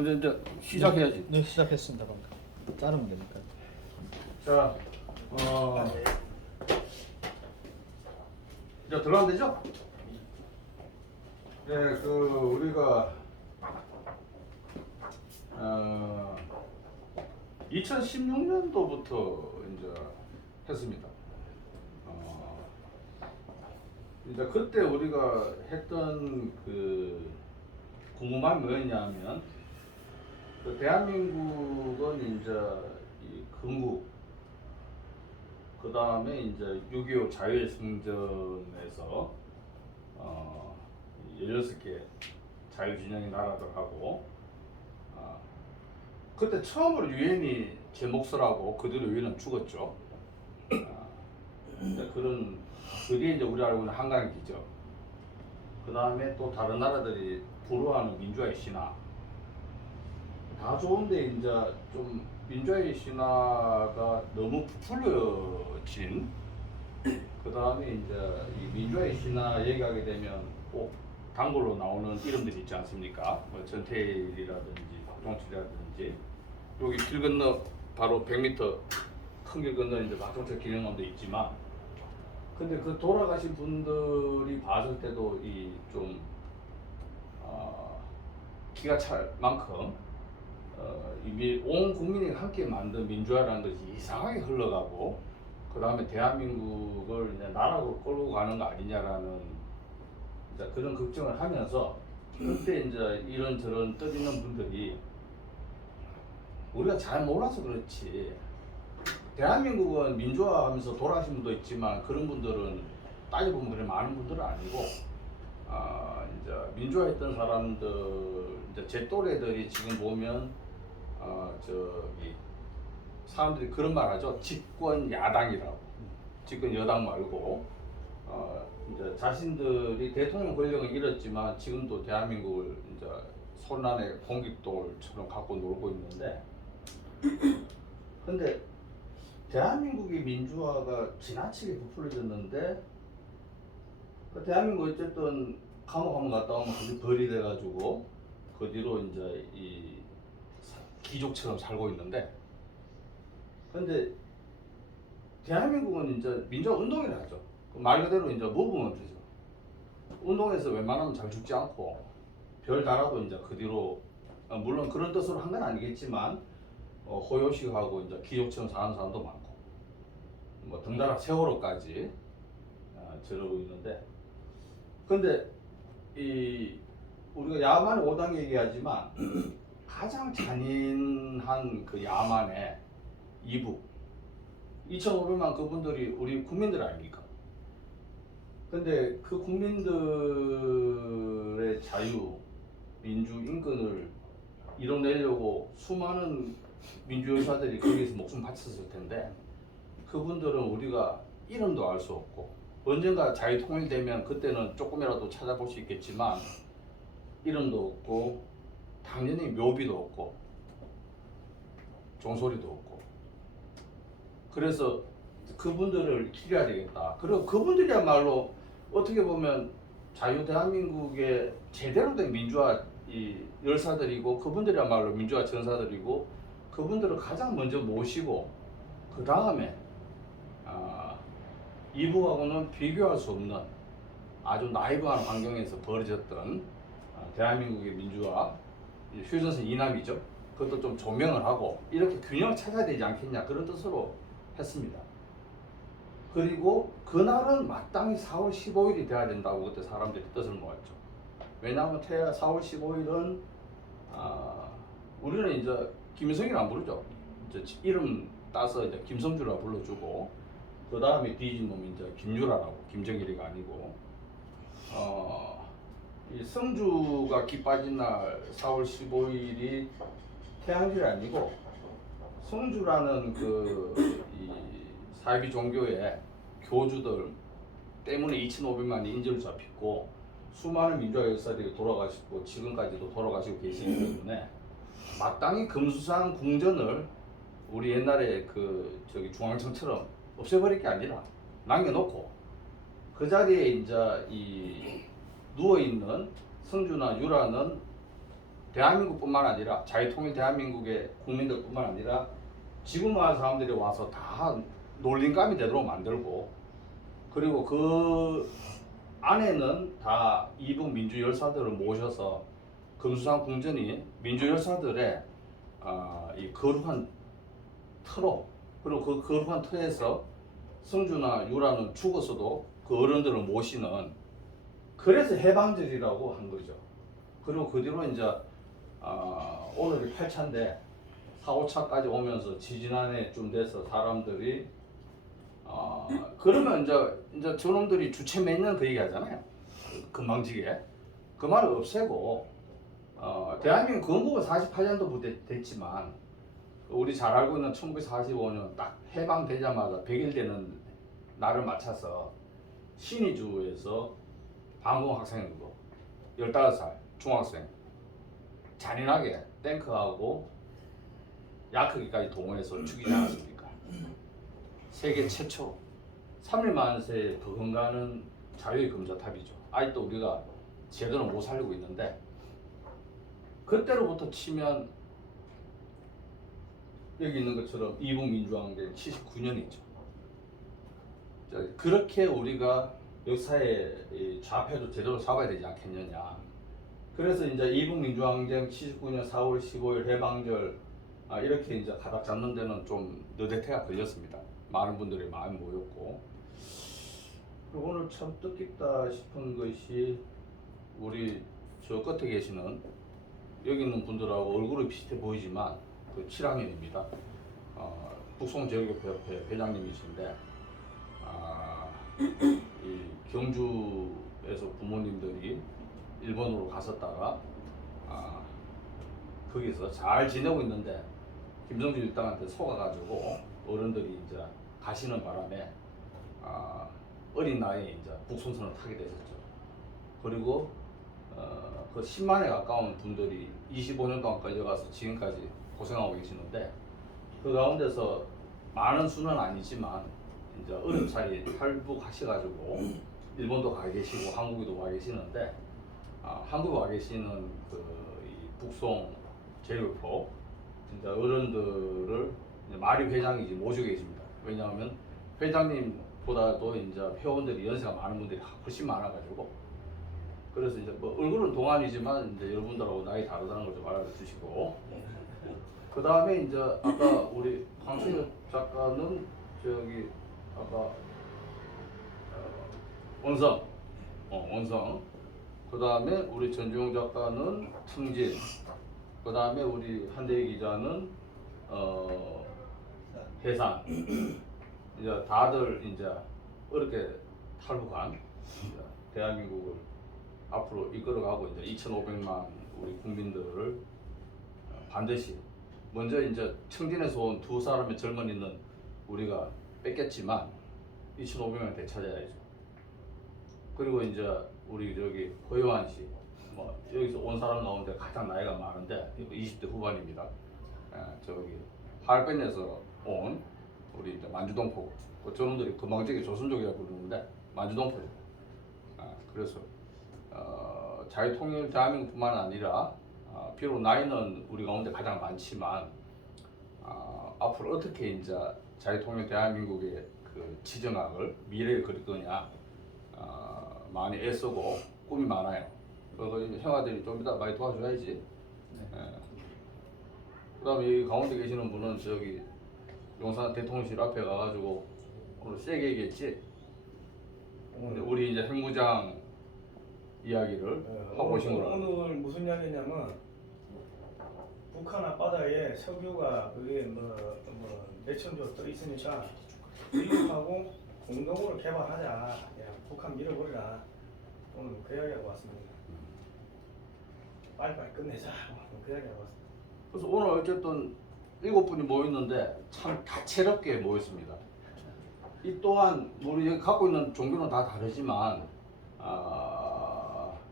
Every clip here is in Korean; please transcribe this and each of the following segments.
이제 시작해야지. 네, 시작했습니다. 방금 자르면 되니까. 자, 이제 들어가면 되죠? 네, 우리가 2016년도부터 이제 했습니다. 이제 그때 우리가 했던 궁금한 뭐였냐면 대한민국은 이제 이 건국 그 다음에 이제 6.25 자유의 승전에서 16개 자유진영의 나라들하고 그때 처음으로 유엔이 제 몫을 그대로 유엔은 죽었죠. 이제 그게 이제 우리 알고 있는 한강 기적. 그 다음에 또 다른 나라들이 불허하는 민주화의 신화. 다 좋은데 이제 좀 민주화의 신화가 너무 부풀려진. 그 다음에 이제 이 민주화의 신화 얘기하게 되면 꼭 단골로 나오는 이름들이 있지 않습니까? 뭐 전태일이라든지 박종철이라든지 여기 길 건너 바로 100m 큰 길 건너 이제 박종철 기념관도 있지만 근데 그 돌아가신 분들이 봤을 때도 이 좀 기가 찰 만큼 이미 온 국민이 함께 만든 민주화라는 것이 이상하게 흘러가고 그 다음에 대한민국을 이제 나락으로 끌고 가는 거 아니냐라는 이제 그런 걱정을 하면서 그때 이제 이런저런 떠드는 분들이 우리가 잘 몰라서 그렇지 대한민국은 민주화하면서 돌아가신 분도 있지만 그런 분들은 따져보면 그래 많은 분들은 아니고 이제 민주화했던 사람들 이제 제 또래들이 지금 보면 저기 사람들이 그런 말 하죠. 집권 야당이라고. 집권 여당 말고 이제 자신들이 대통령 권력은 잃었지만 지금도 대한민국을 이제 손안에 공깃돌처럼 갖고 놀고 있는데 근데 대한민국의 민주화가 지나치게 부풀려졌는데 대한민국 어쨌든 감옥 한번 갔다 오면 그게 벌이 돼가지고 그 뒤로 이제 이 귀족처럼 살고 있는데 근데 대한민국은 이제 민주화 운동이라 하죠. 말 그대로 이제 무브먼트죠. 운동에서 웬만하면 잘 죽지 않고 별 달아도 이제 그 뒤로 물론 그런 뜻으로 한 건 아니겠지만 호요식하고 이제 귀족처럼 사는 사람도 많고 뭐 등달아 세월호까지 저러고 있는데 근데 이 우리가 야만 5당 얘기하지만 가장 잔인한 그 야만의 이북 2,500만 그분들이 우리 국민들 아닙니까? 근데 그 국민들의 자유, 민주, 인권을 이뤄내려고 수많은 민주의사들이 거기서 목숨 바쳤을 텐데 그분들은 우리가 이름도 알 수 없고 언젠가 자유통일되면 그때는 조금이라도 찾아볼 수 있겠지만 이름도 없고 당연히 묘비도 없고 종소리도 없고 그래서 그분들을 기려야 되겠다. 그리고 그분들이야말로 어떻게 보면 자유 대한민국의 제대로 된 민주화 이 열사들이고 그분들이야말로 민주화 전사들이고 그분들을 가장 먼저 모시고 그 다음에 이북하고는 비교할 수 없는 아주 나이브한 환경에서 벌어졌던 대한민국의 민주화 휴전선 이남이죠. 그것도 좀 조명을 하고 이렇게 균형을 찾아야 되지 않겠냐 그런 뜻으로 했습니다. 그리고 그날은 마땅히 4월 15일이 돼야 된다고 그때 사람들이 뜻을 모았죠. 왜냐하면 4월 15일은 우리는 이제 김일성이를 안 부르죠. 이제 이름 따서 이제 김성주라 불러주고 그 다음에 뒤진 놈이 이제 김유라라고 김정일이가 아니고 이 성주가 기 빠진 날 4월 15일이 태양절이 아니고 성주라는 이 사이비 종교의 교주들 때문에 2,500만이 인질을 잡히고 수많은 민주화 열사들이 돌아가시고 지금까지도 돌아가시고 계시기 때문에 마땅히 금수산 궁전을 우리 옛날에 저기 중앙청처럼 없애버릴 게 아니라 남겨놓고 그 자리에 이제 이 누워있는 성주나 유라는 대한민국뿐만 아니라 자유통일 대한민국의 국민들뿐만 아니라 지금 와서 사람들이 와서 다 놀림감이 되도록 만들고 그리고 그 안에는 다 이북 민주 열사들을 모셔서 금수산 궁전이 민주 열사들의 이 거룩한 터로 그리고 그 거룩한 터에서 성주나 유라는 죽었어도 그 어른들을 모시는 그래서 해방절이라고 한 거죠. 그리고 그 뒤로 이제 오늘이 8차인데 4, 5차까지 오면서 지지난해쯤 돼서 사람들이 그러면 이제 저놈들이 주체 맺는 그 얘기 하잖아요. 금방지게 그 말을 없애고 대한민국 건국은 48년도부터 됐지만 우리 잘 알고 있는 1945년 딱 해방되자마자 100일 되는 날을 맞춰서 신의주에서 방공 학생으로 15살 중학생 잔인하게 탱크하고 야크기까지 동원해서 죽이지 않았습니까? 세계 최초 3일만 세 버금가는 자유의 금자탑이죠. 아직도 우리가 제대로 못 살리고 있는데 그때로부터 치면 여기 있는 것처럼 이북 민주항쟁 79년이죠. 그렇게 우리가 역사의 좌표도 제대로 잡아야 되지 않겠느냐. 그래서 이제 이북 민주항쟁 79년 4월 15일 해방절 이렇게 이제 가닥 잡는 데는 좀 느닷해가 걸렸습니다. 많은 분들이 많이 모였고 그리고 오늘 참 뜻깊다 싶은 것이 우리 저 끝에 계시는 여기 있는 분들하고 얼굴이 비슷해 보이지만 그 7학년입니다. 북송제일교회 회장님이신데 이 경주에서 부모님들이 일본으로 갔었다가 거기서 잘 지내고 있는데 김정주 일당한테 속아가지고 어른들이 이제 가시는 바람에 어린 나이에 이제 북송선을 타게 되셨죠. 그리고 그 10만에 가까운 분들이 25년 동안 끌려가서 지금까지 고생하고 계시는데 그 가운데서 많은 수는 아니지만 이제 어렵사리 탈북하셔가지고 일본도 가 계시고 한국에도 와 계시는데 한국에 와 계시는 이 북송 제일교포 진짜 어른들을 이제 마리 회장이지 모시고 계십니다. 왜냐하면 회장님보다도 이제 회원들이 연세가 많은 분들이 훨씬 많아가지고 그래서 이제 뭐 얼굴은 동안이지만 이제 여러분들하고 나이 다르다는 걸 좀 알아주시고 그 다음에 이제 아까 우리 강승엽 작가는 저기 아까 원성 원성 그 다음에 우리 전주용 작가는 청진 그 다음에 우리 한대희 기자는 해산 이제 다들 이제 어렵게 탈북한 이제 대한민국을 앞으로 이끌어가고 이제 2,500만 우리 국민들을 반드시 먼저 이제 청진에서 온 두 사람의 젊은이는 우리가 뺏겼지만 2,500명 되찾아야죠. 그리고 이제 우리 저기 고요한 씨, 뭐 여기서 온 사람 가운데 가장 나이가 많은데 20대 후반입니다. 저기 하얼빈에서 온 우리 이제 만주동포, 그 저놈들이 금방지게 조선족이라고 부르는데 만주동포죠. 그래서 자유통일 대한민국뿐만 아니라 비록 나이는 우리 가운데 가장 많지만 앞으로 어떻게 이제 자유통일 대한민국의 그 지정학을 미래를 그릴 거냐 많이 애쓰고 꿈이 많아요. 그래서 형아들이 좀 이따 많이 도와줘야지. 그다음에 여기 가운데 계시는 분은 저기 용산 대통령실 앞에 가가지고 오늘 세게 얘기했지. 우리 이제 핵무장 이야기를 하고 오신 거라. 오늘 무슨 이야기냐면 북한 앞바다에 석유가 그게 뭐 몇천 조 떠 있으니까 미국하고 공동으로 개발하자. 야, 북한 밀어버리라. 오늘 그 이야기하고 왔습니다. 빨리빨리 끝내자. 그 이야기하고 왔습니다. 그래서 오늘 어쨌든 7분이 모였는데 참 다채롭게 모였습니다. 이 또한 우리 여기 갖고 있는 종교는 다 다르지만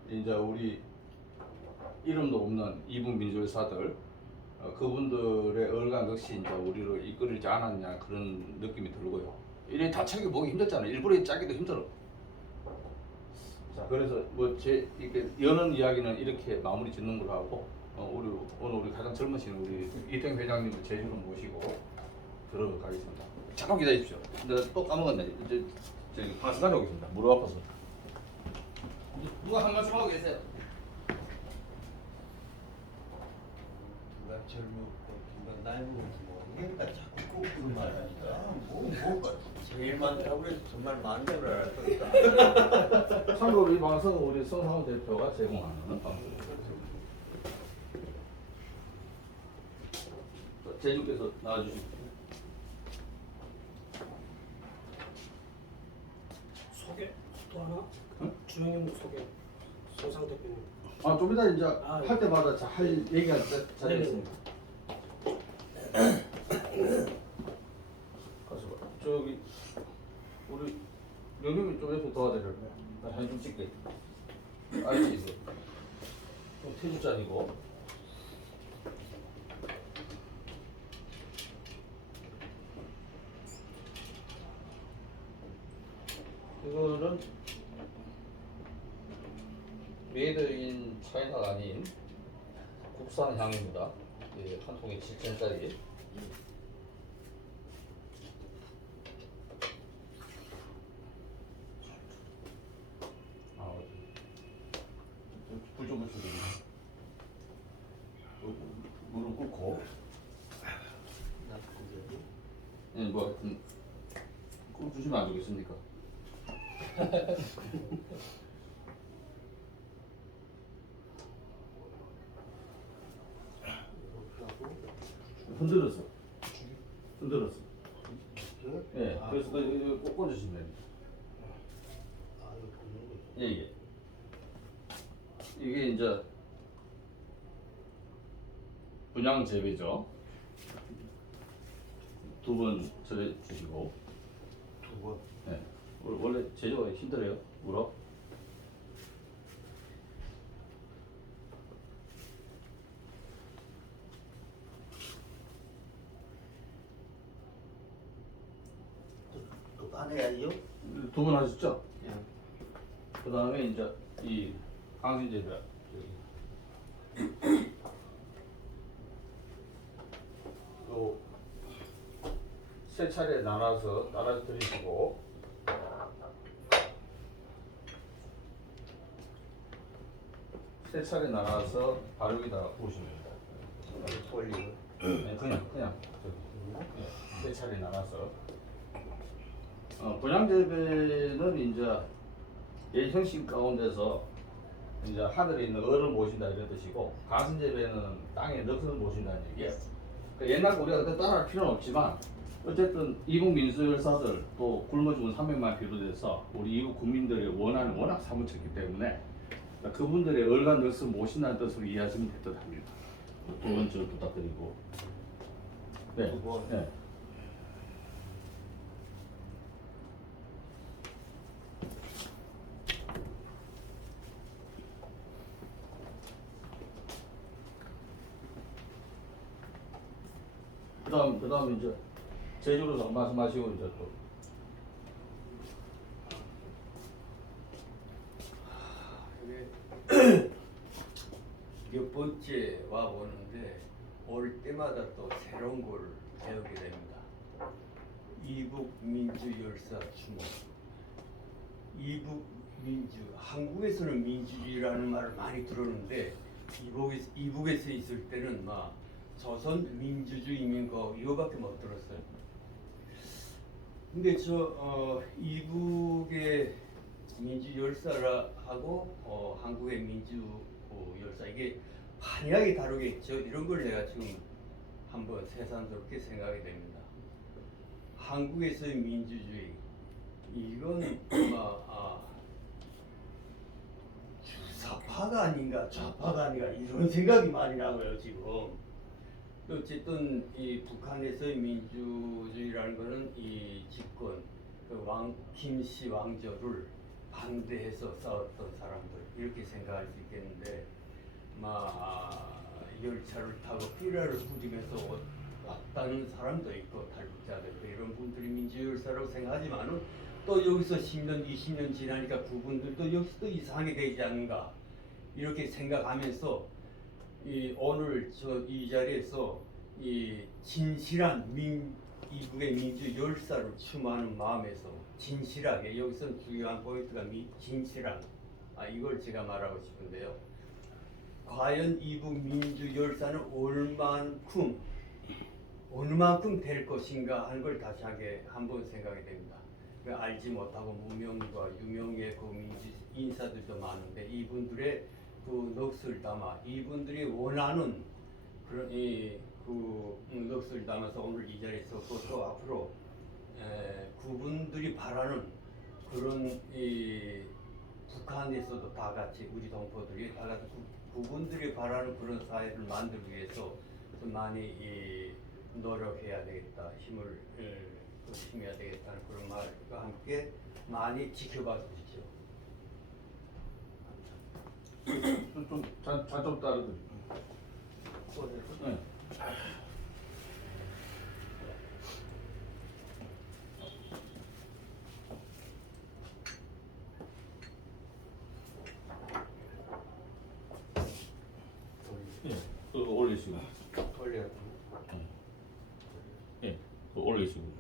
이제 우리 이름도 없는 이북 민주열사들 그분들의 얼간 역시 이제 우리를 이끌지 않았냐 그런 느낌이 들고요. 이래 다채롭게 보기 힘들잖아요. 일부러 짜기도 힘들어. 자 그래서 뭐 제 이렇게 여는 이야기는 이렇게 마무리 짓는 걸로 하고 오늘 우리 가장 젊으신 우리 이땡 회장님을 제주로 모시고 들어가겠습니다. 잠깐 기다리십시오. 내가 또 까먹었네. 이제 저기 방송관에 오겠습니다. 무릎 아파서. 누가 한 말씀 하고 계세요? 누가 젊고 누가 나이 먹고 그러니까 자꾸 꼭그 말하니까 뭐가 제일 많다고 해서 정말 많다고 알았으니까 참고로 이 방송은 우리 성상훈 대표가 제공하는 방송입니다. 제주께서 나와주십시오. 소개 또 하나? 응? 준영님 소개. 소상 대표님. 좀 이따 이제 아, 할 때마다 할 얘기할 자리가 네네. 있습니다. 가서 봐. 저기 우리 영림이 좀 옆에 도와드려. 나 사진 좀 찍게. 알지 이거. 좀 태주짠이고. 이거는 메이드 인 차이나가 아닌 국산 향입니다. 예, 한 통에 7,000원짜리. 불 좀 붙이고 물을 끓고. 예, 뭐 하여튼 꿀 주시면 안 되겠습니까? 흔들었어. 흔들었어. 예, 그래서 이거 꼭 꽂으시면 됩니다. 아 이거 굽는 거죠. 예, 예. 이게 이제 분양 재배죠. 두 번 절여 주시고. 두 번. 예. 원래 제조가 힘들어요. 물어. 또 까내야죠? 두 번 하셨죠? 예. 그 다음에 이제 이 강신 재배 요세 차례 나눠서 드리시고. 세 차례 나눠서 바로 여기다가 부으시면 됩니다. 올리고. 네, 그냥 저기. 네, 세 차례 나눠서. 분양 재배는 이제 옛 형식 가운데서 이제 하늘에 있는 을을 모신다 이런 뜻이고, 가슴 재배는 땅에 넋을 모신다는 얘기예요. 그러니까 옛날 거 우리가 그때 따라할 필요는 없지만 어쨌든 이북 민수열사들 또 굶어 죽은 300만 비롯해서 우리 이북 국민들의 원한을 워낙 사무쳤기 때문에 그분들의 을과 넋을 모신다는 뜻으로 이해하시면 될 듯 합니다. 두 번째로 부탁드리고. 네. 두 번. 네. 그다음 이제 제주로 말씀하시고 이제 또 이게 몇 번째 와 보는데 올 때마다 또 새로운 걸 배우게 됩니다. 이북 민주 열사 추모. 이북 민주, 한국에서는 민주주의라는 말을 많이 들었는데 이북에서 있을 때는 막 조선 민주주의민 거 이거밖에 못 들었어요. 근데 이북의 민주 열사하고 한국의 민주 열사 이게 판이하게 다르겠죠. 이런 걸 내가 지금 한번 새삼스럽게 생각이 됩니다. 한국에서의 민주주의 이건 아마 주사파가 아닌가 좌파가 아닌가 이런 생각이 많이 나고요 지금. 어쨌든 이 북한에서의 민주주의라는 것은 이 집권 그 김씨 왕조를 반대해서 싸웠던 사람들 이렇게 생각할 수 있겠는데 열차를 타고 삐라를 부리면서 왔다는 사람도 있고 탈북자들 이런 분들이 민주열사라고 생각하지만은 또 여기서 10년 20년 지나니까 그분들도 역시 또 이상하게 되지 않는가 이렇게 생각하면서 오늘 이 자리에서 이 진실한 이북의 민주 열사를 추모하는 마음에서 진실하게 여기서 중요한 포인트가 진실한 이걸 제가 말하고 싶은데요. 과연 이북 민주 열사는 어느 만큼 될 것인가 하는 걸 다시 한번 생각이 됩니다. 알지 못하고 무명과 유명의 그 민주 인사들도 많은데 이분들의 그 넋을 담아 이분들이 원하는 그런 그 넋을 담아서 오늘 이 자리에서 또 앞으로 그분들이 바라는 그런 북한에서도 다 같이 우리 동포들이 다 같이 그분들이 바라는 그런 사회를 만들기 위해서 좀 많이 노력해야 되겠다, 힘을 힘해야 되겠다는 그런 말과 함께 많이 지켜봐 주십시오. 좀좀 따르듯. 네. 예, 그거 올리시고. 돌려. 예, 그거 올리시고.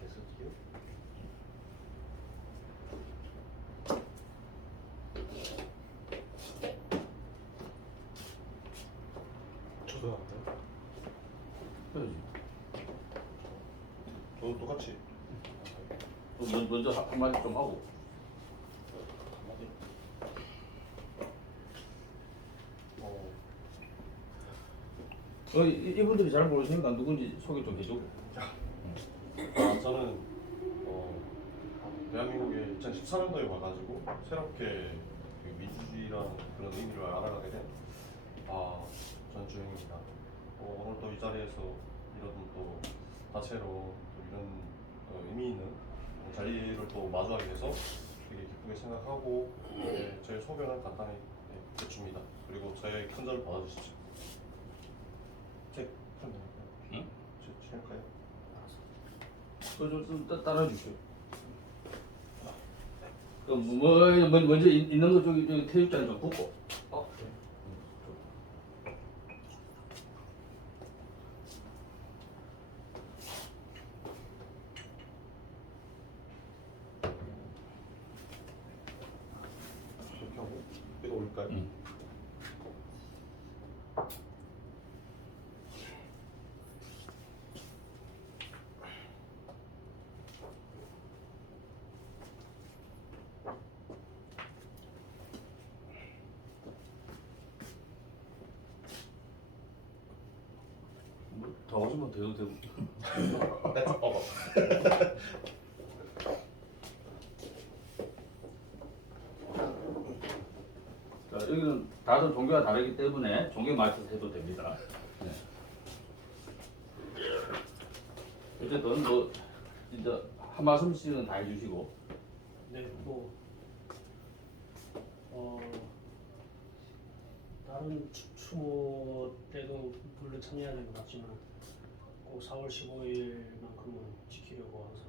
됐었지요? 저도 안 돼요? 해야지. 저도 똑같이 먼저 한마디 좀 하고. 한마디. 이분들이 잘 모르시니까 누군지 소개 좀 해주고. 저는 대한민국에 2014년도에 와가지고 새롭게 그 민주주의라는 그런 의미를 알아가게 된 전주영입니다. 오늘 또 이 자리에서 이런 또 다채로 또 이런 의미 있는 자리를 또 마주하게 돼서 되게 기쁘게 생각하고 저의 소견을 간단히 해줍니다. 그리고 저의 큰절을 받아주십시오. 책 좀 응? 할까요? 좀 따라주시오. 그럼 먼저 있는 거 저기 태육장 좀 붓고. 이렇게 하고 이거 올릴까요? 응. 더 하시면 돼도 되고. 자, 여기는 다들 종교가 다르기 때문에 종교에 맞춰서 해도 됩니다. 네. 어쨌든 뭐 진짜 한 말씀씩은 다 해주시고. 네, 다른 추모 때도 물론 참여해야 되는 것 같지만 꼭 4월 15일만큼은 지키려고 항상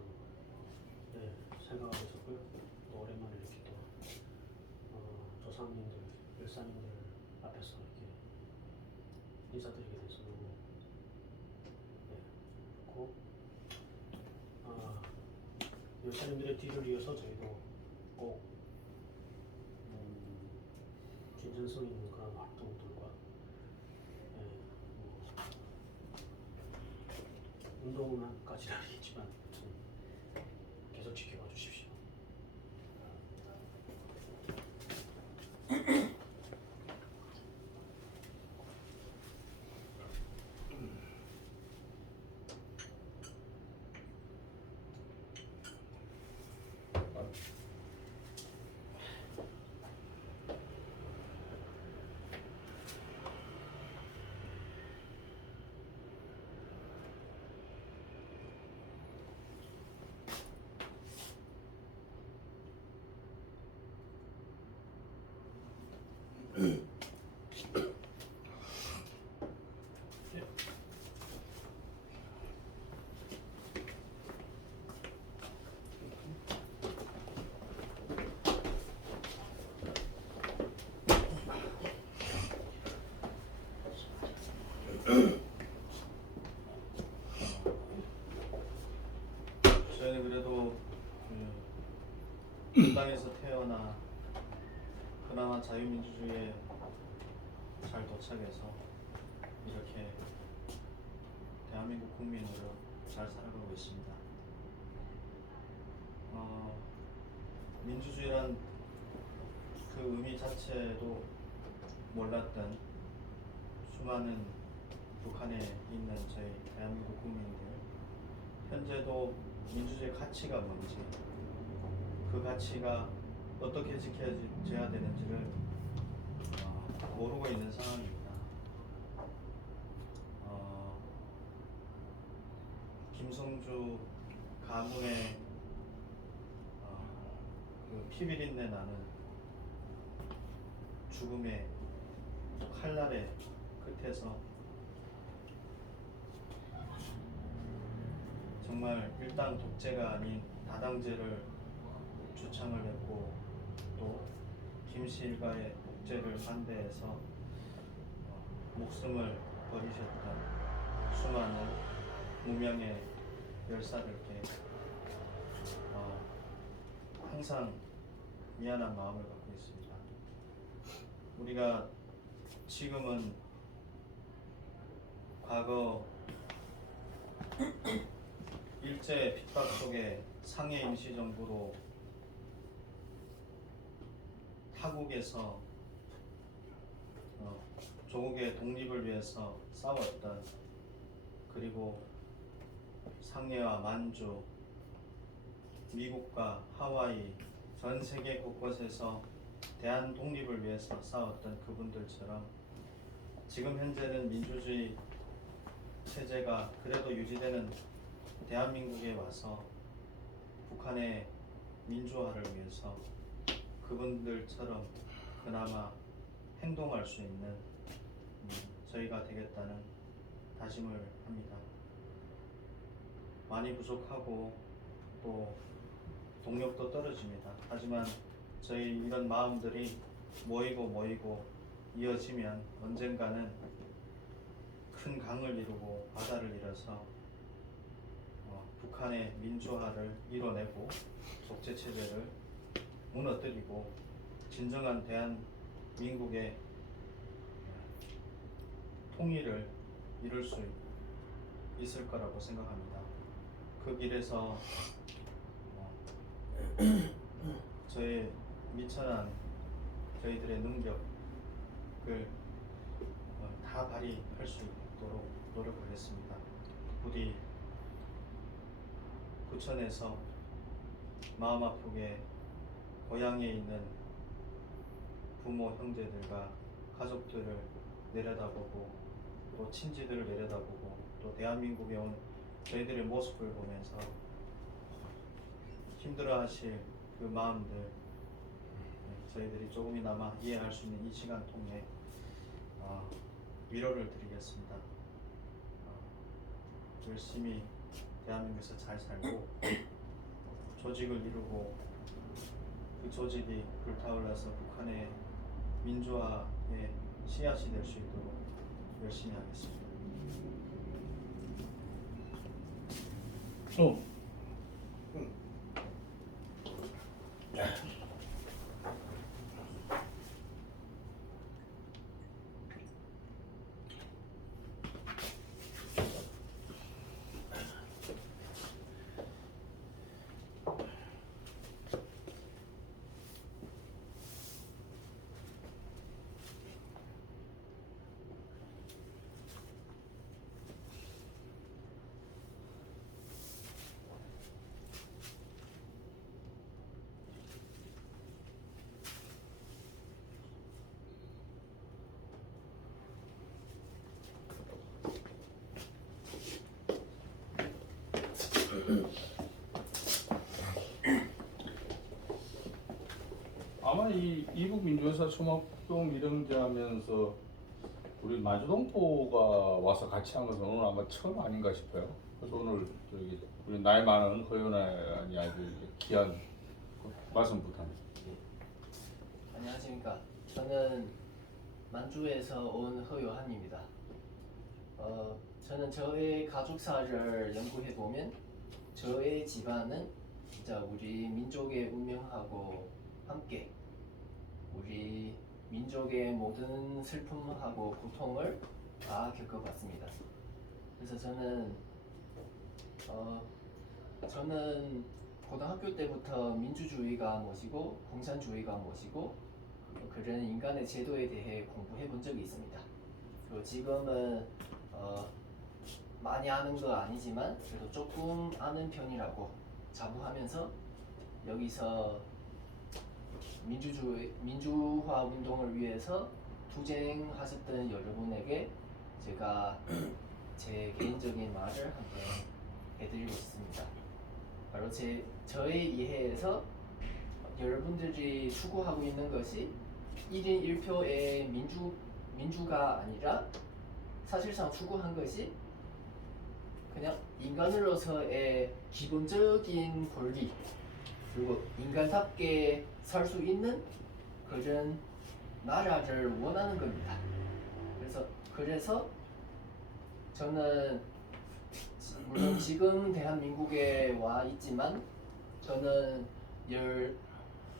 생각하고 있었고요. 또 오랜만에 이렇게 또 조상님들, 열사님들 앞에서 이렇게 인사드리게 돼서 너무 좋고 열사님들의 뒤를 이어서 저희도 꼭 진정성 있는 그런 활동들과 운동만까지는 아니겠지만 계속 지켜봐 주십시오. 저희는 그래도 이 땅에서 태어나 그나마 자유민주주의에 잘 도착해서 이렇게 대한민국 국민으로 잘 살아가고 있습니다. 민주주의란 그 의미 자체도 몰랐던 수많은 북한에 있는 저희 대한민국 국민들, 현재도 민주주의 가치가 뭔지, 그 가치가 어떻게 지켜져야 되는지를 모르고 있는 상황입니다. 김성주 가문의 그 피비린내 나는 죽음의 칼날의 끝에서 정말 일당 독재가 아닌 다당제를 주창을 했고, 또 김씨 일가의 독재를 반대해서 목숨을 버리셨던 수많은 무명의 열사들께 항상 미안한 마음을 갖고 있습니다. 우리가 지금은 과거 일제 핍박 속에 상해 임시정부로 타국에서 조국의 독립을 위해서 싸웠던, 그리고 상해와 만주, 미국과 하와이, 전 세계 곳곳에서 대한 독립을 위해서 싸웠던 그분들처럼 지금 현재는 민주주의 체제가 그래도 유지되는 대한민국에 와서 북한의 민주화를 위해서 그분들처럼 그나마 행동할 수 있는 저희가 되겠다는 다짐을 합니다. 많이 부족하고 또 동력도 떨어집니다. 하지만 저희 이런 마음들이 모이고 이어지면 언젠가는 큰 강을 이루고 바다를 이뤄서 북한의 민주화를 이뤄내고 독재 체제를 무너뜨리고 진정한 대한민국의 통일을 이룰 수 있을 거라고 생각합니다. 그 길에서 저의 미천한 저희들의 능력을 다 발휘할 수 있도록 노력하겠습니다. 부디 부천에서 마음 아프게 고향에 있는 부모, 형제들과 가족들을 내려다보고 또 친지들을 내려다보고 또 대한민국에 온 저희들의 모습을 보면서 힘들어하실 그 마음들 저희들이 조금이나마 이해할 수 있는 이 시간 통해 위로를 드리겠습니다. 열심히 대한민국에서 잘 살고 조직을 이루고 그 조직이 불타올라서 북한의 민주화의 씨앗이 될 수 있도록 열심히 하겠습니다. 아마 이 이북 민주회사 수목동 일형제하면서 우리 마주동포가 와서 같이 한 것은 오늘 아마 처음 아닌가 싶어요. 그래서 오늘 저기 우리 나이 많은 허연아이 아주 귀한 말씀 부탁드립니다. 안녕하십니까. 저는 만주에서 온 허요한입니다. 저는 저의 가족사를 연구해 보면 저의 집안은 진짜 우리 민족의 운명하고 함께 우리 민족의 모든 슬픔하고 고통을 다 겪어봤습니다. 그래서 저는 고등학교 때부터 민주주의가 무엇이고 공산주의가 무엇이고 그런 인간의 제도에 대해 공부해 본 적이 있습니다. 그리고 지금은 많이 아는 거 아니지만 그래도 조금 아는 편이라고 자부하면서 여기서 민주화 운동을 위해서 투쟁하셨던 여러분에게 제가 제 개인적인 말을 한번 해드리고 싶습니다. 바로 저의 이해에서 여러분들이 추구하고 있는 것이 1인 1표의 민주가 아니라 사실상 추구한 것이 그냥 인간으로서의 기본적인 권리 그리고 인간답게 살 수 있는 그런 나라를 원하는 겁니다. 그래서 저는 물론 지금 대한민국에 와 있지만 저는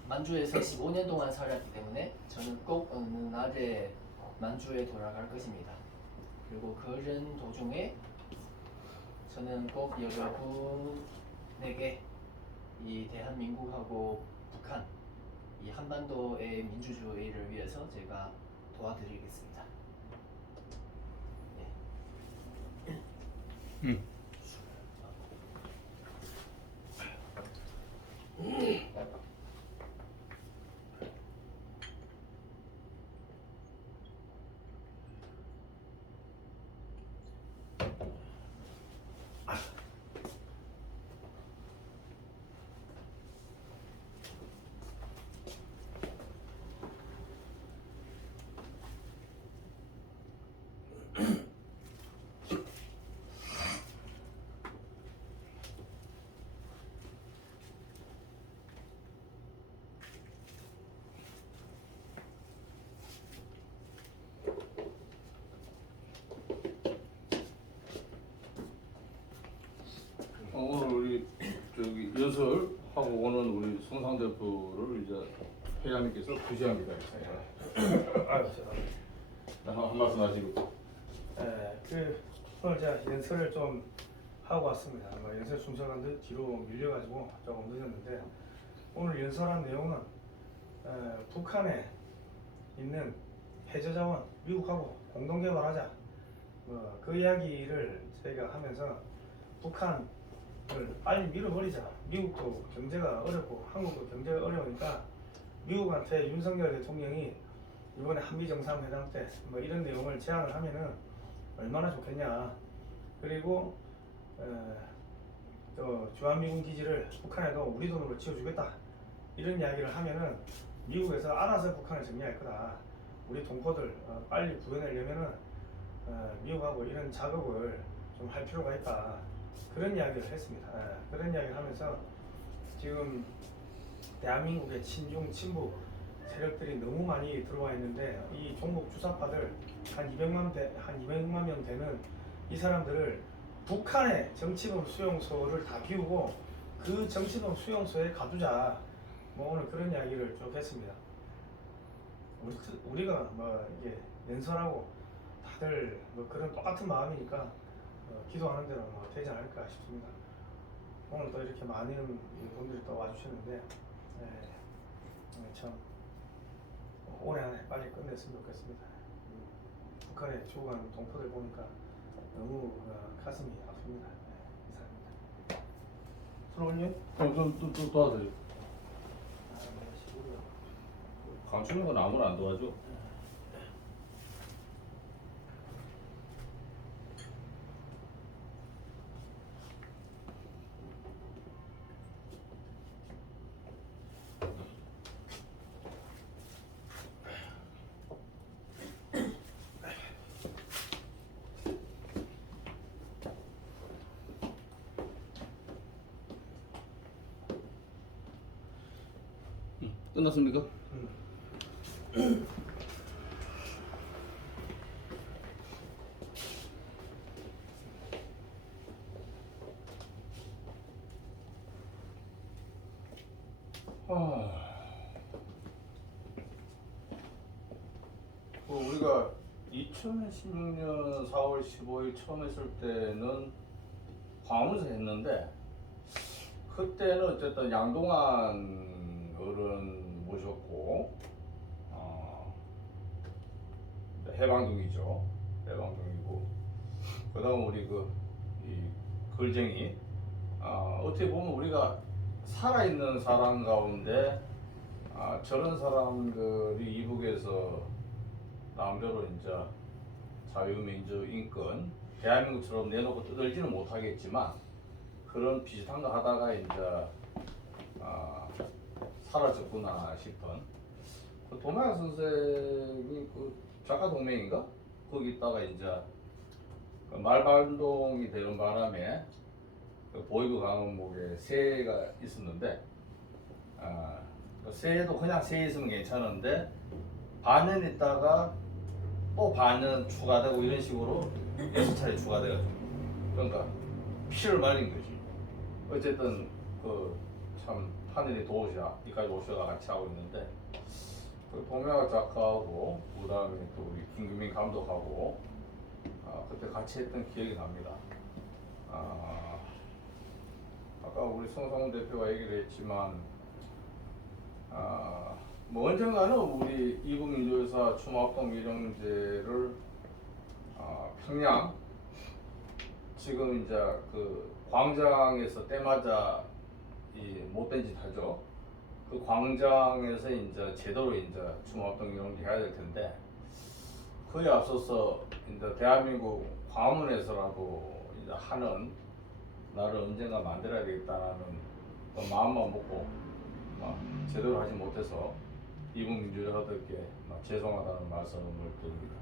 만주에서 15년 동안 살았기 때문에 저는 꼭 어느 날에 만주에 돌아갈 것입니다. 그리고 그런 도중에 저는 꼭 여러분에게 이 대한민국하고 북한 이 한반도의 민주주의를 위해서 제가 도와드리겠습니다. 오늘 우리 저기 연설하고 오는 우리 송상 대표를 이제 회장님께서 부시합니다. 아유, 죄송합니다. 한 말씀 하시고. 오늘 제가 연설을 좀 하고 왔습니다. 연설 순서가 뒤로 밀려가지고 조금 늦었는데 오늘 연설한 내용은 북한에 있는 해저자원 미국하고 공동 개발하자 그 이야기를 저희가 하면서 북한을 빨리 밀어버리자. 미국도 경제가 어렵고 한국도 경제가 어려우니까 미국한테 윤석열 대통령이 이번에 한미 정상회담 때 이런 내용을 제안을 하면은 얼마나 좋겠냐. 그리고 주한미군 기지를 북한에도 우리 돈으로 지어주겠다. 이런 이야기를 하면은 미국에서 알아서 북한을 정리할 거다. 우리 동포들 빨리 구해내려면은 미국하고 이런 작업을 좀 할 필요가 있다. 그런 이야기를 했습니다. 그런 이야기를 하면서 지금 대한민국의 친중 친북 세력들이 너무 많이 들어와 있는데 이 종북 주사파들 한 200만 명 되는 이 사람들을 북한의 정치범 수용소를 다 비우고 그 정치범 수용소에 가두자. 오늘 그런 이야기를 쭉 했습니다. 우리가 이게 연설하고 다들 그런 똑같은 마음이니까 기도하는 대로 되지 않을까 싶습니다. 오늘 또 이렇게 많은 분들이 또 와주셨는데 참 올해 안에 빨리 끝냈으면 좋겠습니다. 북한에 죽어가는 동포들 보니까 너무 가슴이 아픕니다. 이상입니다. 그럼 좀 도와드려. 강추는 건 아무나 안 도와줘. 끝났습니까? 우리가 2016년 4월 15일 처음 했을 때는 광화문에서 했는데 그때는 어쨌든 양동안 어른 모셨고 해방동이죠. 해방동이고 그다음 우리 이 글쟁이 어떻게 보면 우리가 살아있는 사람 가운데 저런 사람들이 이북에서 나름대로 이제 자유민주 인권 대한민국처럼 내놓고 뜯을지는 못하겠지만 그런 비슷한 거 하다가 이제 사라졌구나 싶은 그 도마야 선생이 그 작가 동맹인가 거기다가 이제 그 말발동이 되는 바람에 그 보이브 강원목에 새가 있었는데 그 새도 그냥 새 있으면 괜찮은데 반년 있다가 또 반년 추가되고 이런 식으로 6차례 추가돼가지고 그러니까 피를 말린 거지. 어쨌든 그 참 하늘이 도우셔 이까지 오셔가 같이 하고 있는데 그 동명학 작가하고 그다음에 또 우리 김규민 감독하고 그때 같이 했던 기억이 납니다. 아까 우리 성상훈 대표가 얘기를 했지만 뭐 언젠가는 우리 이북민주유사 추모합동 위령제를 평양 지금 이제 그 광장에서 때마다 이 못된 짓 하죠. 그 광장에서 이제 제대로 이제 추모합동 위령제 해야 될 텐데 그에 앞서서 이제 대한민국 광화문에서라도 이제 하는 나를 언젠가 만들어야 되겠다는 마음만 먹고 제대로 하지 못해서 이북민주주의자들께 죄송하다는 말씀을 드립니다.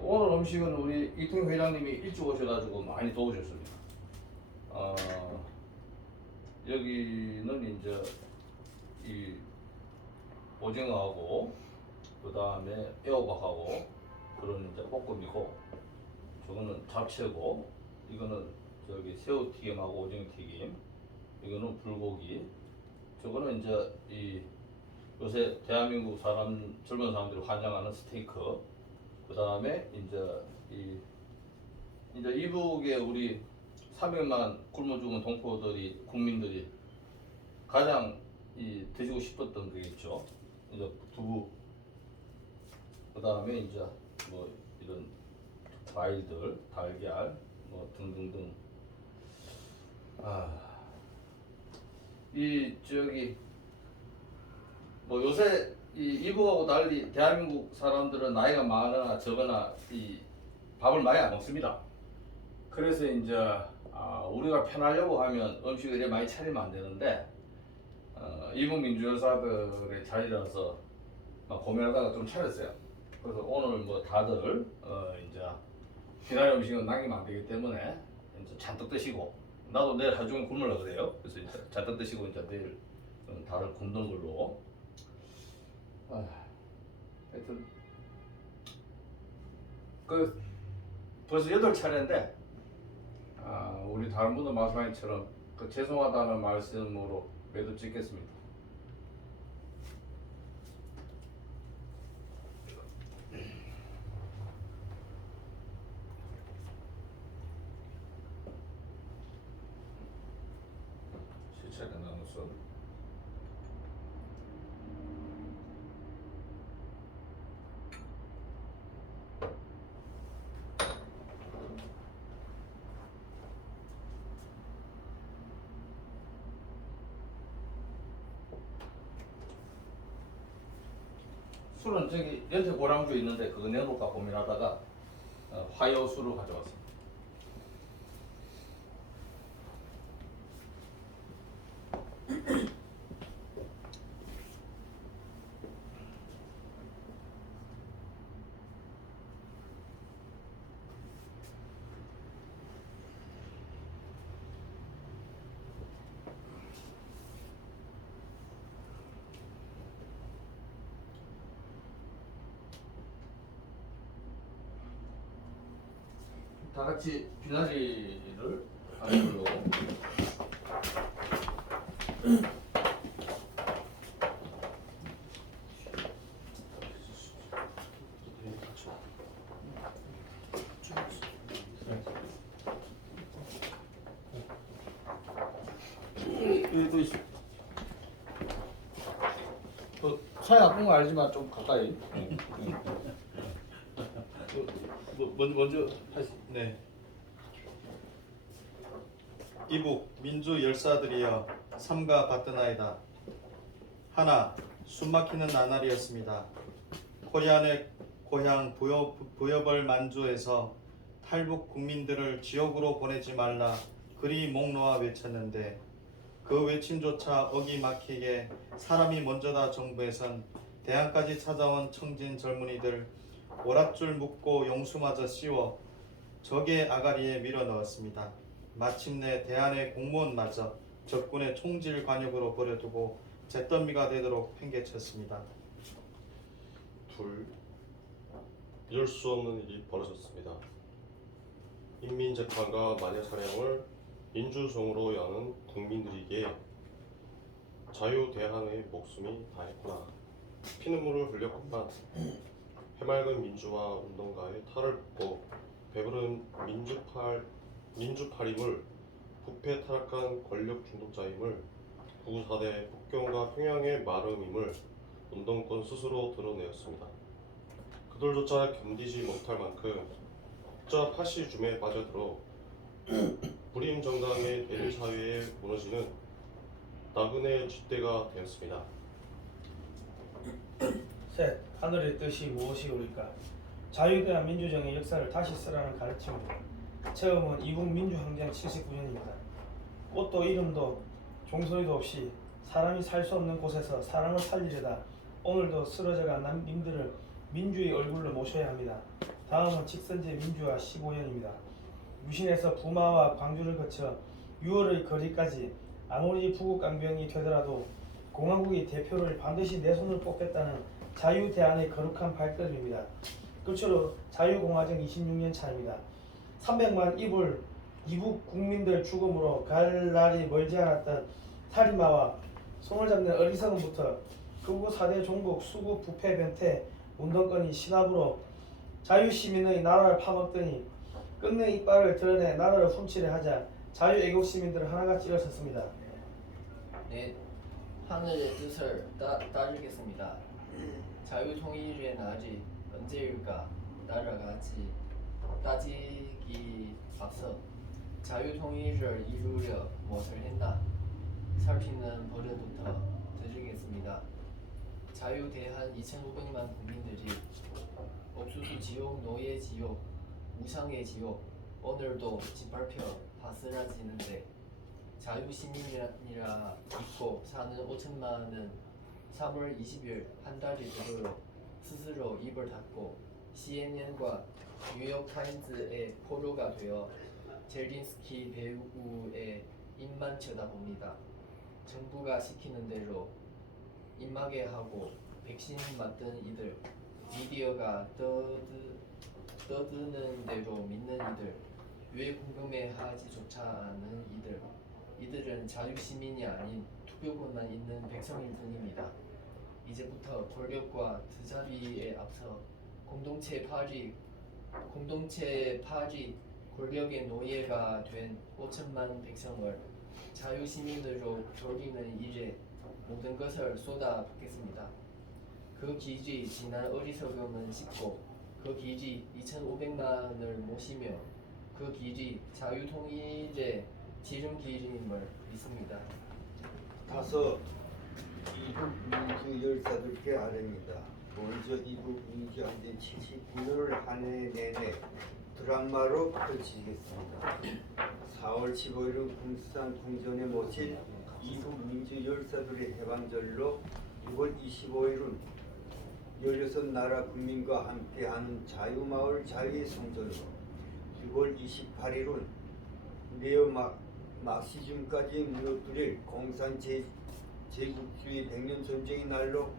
오늘 음식은 우리 이통 회장님이 일찍 오셔가지고 많이 도우셨습니다. 여기는 이제 이 오징어하고 그 다음에 애호박하고 그런 이제 볶음이고 저거는 잡채고 이거는 저기 새우튀김하고 오징어튀김 이거는 불고기 저거는 이제 이 요새 대한민국 사람 젊은 사람들이 환장하는 스테이크 그 다음에 이제 이북에 우리 300만 굶어 죽은 동포들이 국민들이 가장 드시고 싶었던 게 있죠. 이제 두부 그 다음에 이제 뭐 이런 과일들 달걀 뭐 등등등 뭐 요새 이북하고 달리 대한민국 사람들은 나이가 많으나 적으나 이 밥을 많이 안 먹습니다. 그래서 이제 우리가 편하려고 하면 음식을 이제 많이 차리면 안 되는데 이북 민주여사들의 자리라서 막 고민하다가 좀 차렸어요. 그래서 오늘 뭐 다들 이제 기다린 음식은 남기면 안 되기 때문에 이제 잔뜩 드시고 나도 내일 하루 종일 굶으려고 그래요. 그래서 이제 잔뜩 드시고 이제 내일 다들 굶는 걸로. 하여튼 그 벌써 8차례인데 우리 다른 분들 말씀하신 것처럼 그 죄송하다는 말씀으로 매도 찍겠습니다. 실차례 나눠서 술은 저기 연태 고량주 있는데 그거 내놓을까 고민하다가 화요술을 가져왔습니다. 다 같이 비나리를 하는 걸로. 여기도 있어. 사이 나쁜 거 알지만 좀 가까이. 먼저 하시. 네. 이북 민주 열사들이여 삼가 받드나이다. 하나 숨막히는 나날이었습니다. 코리안의 고향 부여벌 만주에서 탈북 국민들을 지옥으로 보내지 말라 그리 목 놓아 외쳤는데 그 외침조차 어기 막히게 사람이 먼저다 정부에선 대안까지 찾아온 청진 젊은이들 오랏줄 묶고 용수마저 씌워 적의 아가리에 밀어 넣었습니다. 마침내 대안의 공무원마저 적군의 총질 관역으로 버려두고 잿더미가 되도록 팽개쳤습니다. 둘, 이럴 수 없는 일이 벌어졌습니다. 인민재판과 마녀사냥을 민주성으로 여는 국민들에게 자유대한의 목숨이 다했구나. 피눈물을 흘렸건만 해맑은 민주화 운동가의 탈을 벗고 배부른 민주파임을 부패 타락한 권력 중독자임을 9.4대 북경과 평양의 마름임을 운동권 스스로 드러내었습니다. 그들조차 견디지 못할 만큼 국자 파시즘에 빠져들어 불임 정당의 내일 사회에 무너지는 나그네 쥐떼가 되었습니다. 셋, 하늘의 뜻이 무엇이오리까? 자유대한 민주정의 역사를 다시 쓰라는 가르침입니다. 처음은 이북 민주항쟁 79년입니다. 꽃도 이름도 종소리도 없이 사람이 살 수 없는 곳에서 사람을 살리려다 오늘도 쓰러져간 남님들을 민주의 얼굴로 모셔야 합니다. 다음은 직선제 민주화 15년입니다. 유신에서 부마와 광주를 거쳐 6월의 거리까지 아무리 부국강병이 되더라도 공화국의 대표를 반드시 내 손을 뽑겠다는 자유대안의 거룩한 발걸음입니다. 끝으로 자유공화정 26년 차입니다. 300만 이북 국민들 죽음으로 갈 날이 멀지 않았던 살인마와 손을 잡는 어리석음부터 극우 4대 종북 수구 부패 변태 운동권이 신압으로 자유시민의 나라를 파먹더니 끝내 이빨을 드러내 나라를 훔치려 하자 자유애국 시민들은 하나같이 일어섰습니다. 네, 하늘의 뜻을 따르겠습니다. 자유통일의 날이 언제일까? 나라같이 따지기 앞서 자유통일을 이루려 무엇을 했나? 살피는 버릇부터 드리겠습니다. 자유대한 2,500만 국민들이 옥수수 지옥, 노예 지옥, 무상의 지옥 오늘도 짓밟혀 바스라지는데 자유시민이라 믿고 사는 5천만은 3월 20일 한 달이 되도록 스스로 입을 닫고 CNN과 뉴욕타임즈의 포로가 되어 젤린스키 배우의 입만 쳐다봅니다. 정부가 시키는 대로 입마개 하고 백신 맞던 이들, 미디어가 떠드는 대로 믿는 이들, 왜 궁금해하지조차 않은 이들, 이들은 자유시민이 아닌 투표권만 있는 백성일 뿐입니다. 이제부터 권력과 드자비에 앞서 공동체 파리 권력의 노예가 된 5천만 백성을 자유시민으로 돌리는 일에 모든 것을 쏟아붓겠습니다. 그 기지 지난 어리석음은 씻고 그 기지 2,500만을 모시며 그 길이 자유통일의 지름길임을 믿습니다. 다섯, 이북 민주 열사들께 아뢰입니다. 먼저 이북 민주항쟁 79년을 한 해 내내 드라마로 펼치겠습니다. 4월 15일은 군산 궁전에 모실 이북 민주 열사들의 해방절로 6월 25일은 16나라 국민과 함께하는 자유마을 자유의 성전으로 6월 28일은 네오 마시즘까지 무너뜨릴 공산 제국주의 100년 전쟁의 날로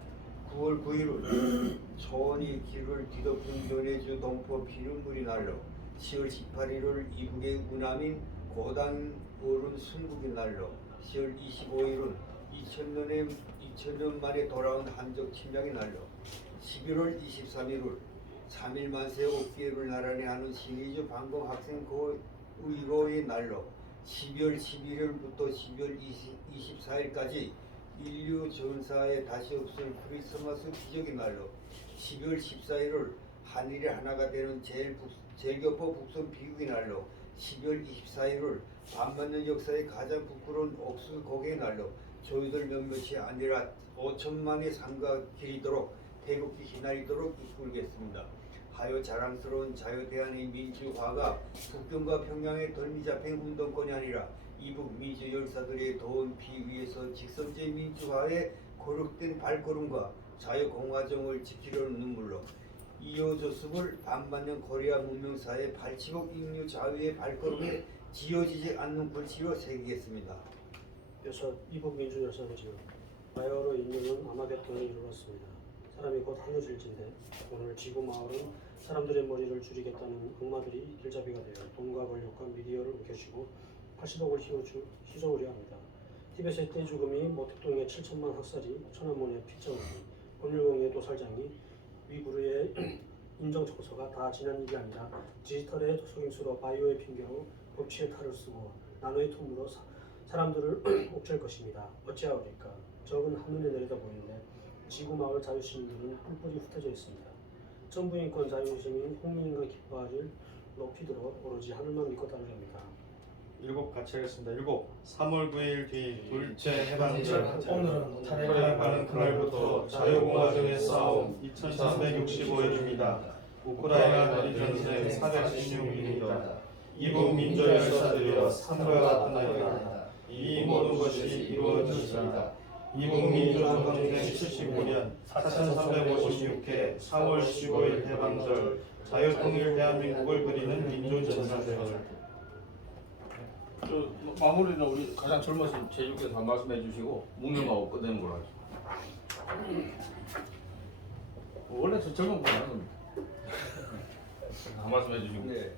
9월 9일은 초원이 길을 뒤덮은 연해주 동포 피눈물이 날로 10월 18일을 이북의 우남인 고당 어른 순국의 날로 10월 25일은 2000년 만에 돌아온 한적 침략의 날로 11월 23일을 3일 만세 5개를 나란히 하는 신의주 방공 학생 의고의 날로 12월 11일부터 12월 24일까지 인류 전사에 다시 없을 크리스마스 기적의 날로 12월 14일을 한일이 하나가 되는 제일교포 북선 비극의 날로 12월 24일을 반만년 역사의 가장 부끄러운 옥수 고개의 날로 저희들 몇몇이 아니라 5천만의 삶과 기리도록 태극기 휘날리도록 이끌겠습니다. 하여 자랑스러운 자유대한의 민주화가 북경과 평양의 덜미 잡힌 운동권이 아니라 이북 민주 열사들의 더운 피 위에서 직선제 민주화의 거룩된 발걸음과 자유공화정을 지키려는 눈물로 이어조습을 반만년 코리아 문명사의 8,000억 인류 자유의 발걸음에 지어지지 않는 글씨로 새기겠습니다. 여섯 이북 민주 열사들이여 바야흐로 인류는 아마겟돈을 이루었습니다. 사람이 곧 하늘질진데 오늘 지구 마을은 사람들의 머리를 줄이겠다는 악마들이 길잡이가 되어 돈과 권력과 미디어를 움켜쥐고 80억을 휘저으려 합니다. 티벳의 떼죽음이 모택동의 7천만 학살이 천안문의 피정이 법률공의 도살장이 위구르의 인정청소가 다 지난 일이 아니라 디지털의 속임수로 바이오의 핑계로 법치의 탈을 쓰고 나노의 톱으로 사람들을 옥죄할 것입니다. 어찌하오리까? 적은 한눈에 내려다 보이는데 지구 마을 자유시민들은 뿔뿔이 흩어져 있습니다. 전부인권 자유시민 홍민인과 기뻐하를 높이 들어 오로지 하늘만 믿고 따르렵니다. 일곱 같이 하겠습니다. 일곱 3월 9일 뒤 둘째 해방절 오늘은 탈핵하는 그날부터 자유공화정의 싸움 2365일입니다. 우크라이나 대전쟁 416일입니다. 이북 민족 열사들이여 산과 같은 아이다. 이 모든 것이 이루어졌습니다. 이북 민족 전쟁 75년 4356회 4월 15일 해방절 자유통일 대한민국을 그리는 민주전사절. 마무리는 우리 가장 젊으신 제주께서 한 말씀 해주시고 묵념하고 끝내는 걸로 하죠. 원래 저 젊은 분 하는 겁니다. 한 말씀 해주시고. 네,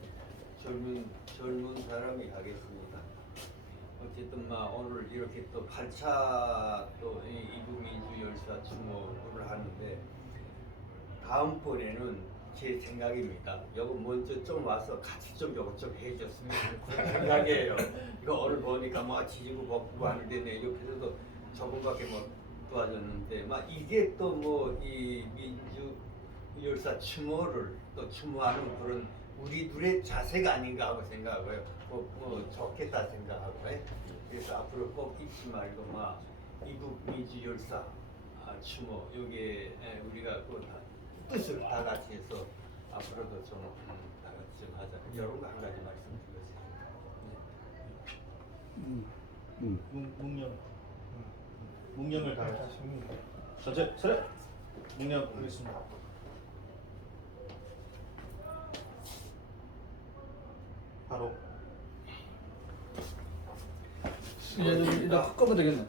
젊은 사람이 하겠습니다. 어쨌든 오늘 이렇게 또 8차 또 이북 민주 열사 추모를 하는데 다음번에는 제 생각입니다. 이거 먼저 좀 와서 같이 좀 이거 좀 해줬으면 그런 생각이에요. 이거 오늘 보니까 지지고 볶고 하는데 내 옆에서도 저분밖에 못 도와줬는데 이게 또 이 민주 열사 추모를 또 추모하는 그런 우리 둘의 자세가 아닌가 하고 생각하고요. 좋겠다 생각하고 그래서 앞으로 꼭 잊지 말고 이북 민주 열사 추모 여기에 우리가 그 뜻을 다 같이 해서 앞으로도 좀 다 같이 좀 하자. 이런 거 한 가지 말씀드렸습니다. 묵념을 다해. 전체 차례. 묵념 하겠습니다. 바로 이제 끄면 되겠네.